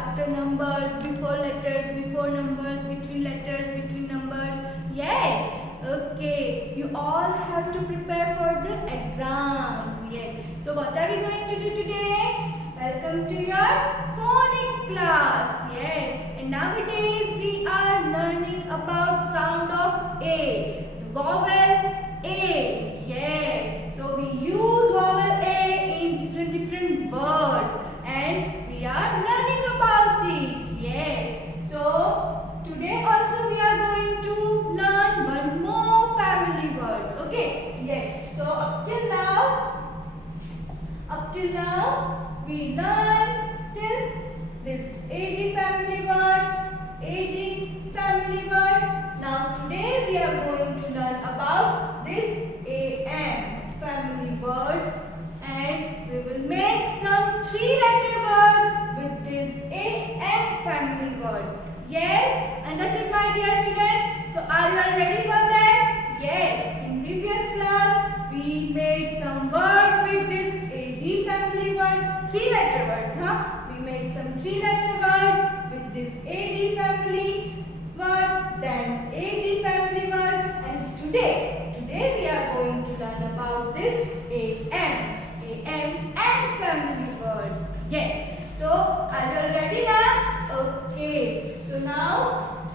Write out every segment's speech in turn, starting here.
after numbers, before letters, before numbers, between letters, between numbers. Yes. Okay. You all have to prepare for the exams. Yes. So what are we going to do today? Welcome to your phonics class. Yes. And nowadays we are learning about sound of A. The vowel A. Yes. So we use vowel A in different words. And we are learning about it. Yes. So today also we are going to learn one more family words. Okay. Yes. So up till now we learn till this AG family word, AG family word. Now today we are going to learn about this AM family words, and we will make some 3-letter words with this AM family words. Yes, understood my dear students? So are you all ready for that? Yes, in previous class we made some word with this AD family word, 3-letter words, We made some 3-letter words with this AD family words, then AG family words, and today we are going to learn about this AM and family words. Yes. So are you all ready now? Okay. So now,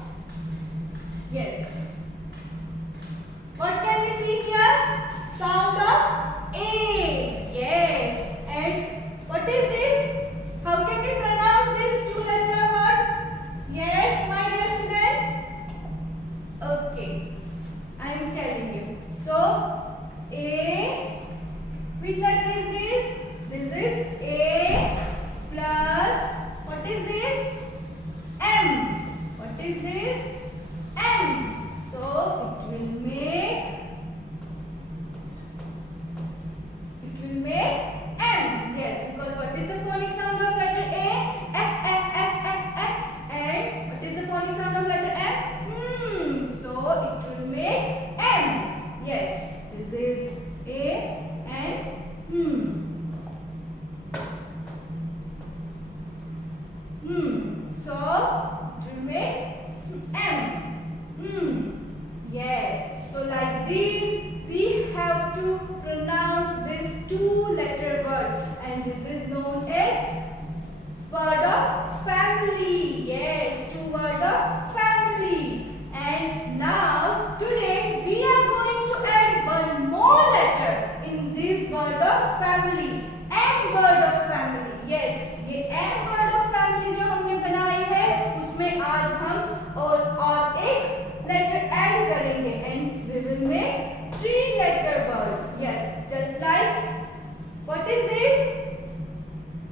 yes. What can we see here? Sound of A. Yes. And what is this? How can we pronounce these 2-letter words? Yes, my dear students? Okay. I am telling you. So, A. Which letter is this? This is A plus, what is this? M. What is this? M. So, it will make M. Yes, because what is the phonic sound of letter A? And what is the phonic sound of letter M? So, it will make M. Yes, this is A and So it will make M. Yes. So like this, we have to pronounce these 2-letter words, and this is known as word of family. Yes, 2 word of family. And now today we are going to add one more letter in this word of family. M word of family. Yes, ये M word of family जो हमने बनाई है उसमें आज हम और एक letter add करेंगे, and we will make 3-letter words. Yes, just like, what is this?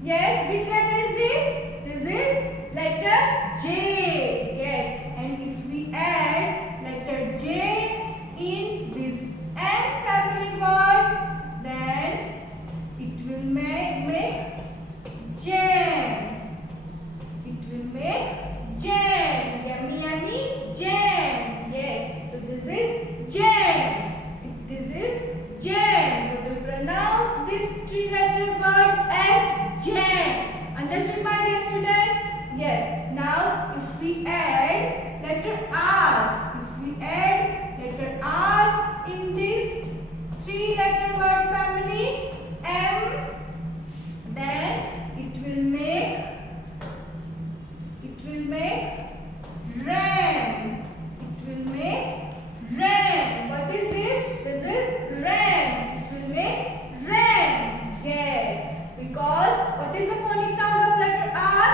Yes, which letter is this? This is letter J. Yes, and if we add letter J in this M family word, then it will make jam. It will make jam. Yummy jam. Yes, so this is jam. This is jam. We will pronounce this 3-letter word as jam. Understood, my dear students? Yes. Now, if we add letter R, in this 3-letter word family, M, then it will make ram. It will make ram. What is this? This is ram. It will make ram. Yes. Because what is the phonic sound of letter R?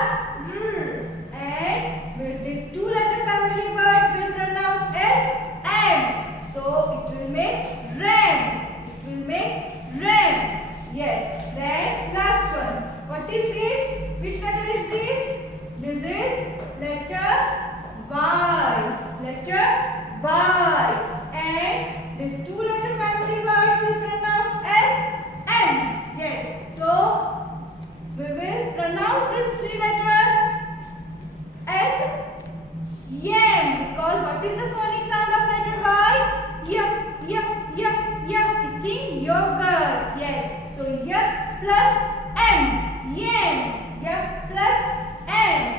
R. And with this 2-letter family word will pronounce as M. So it will make ram. It will make ram. Yes. Then last one. What is this? Which letter is this? This is letter Y. Letter Y. And this 2-letter family word will pronounce as M. Yes. So we will pronounce this 3-letter as yam, because what is the phonic sound of letter Y? Yup, eating yogurt. Yes. So yup plus M. Yam. Yup plus M.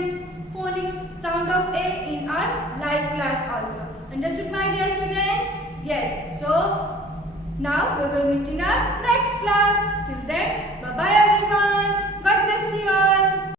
this phonics sound of A in our live class also. Understood, my dear students? Yes. So now we will meet in our next class. Till then, bye bye everyone. God bless you all.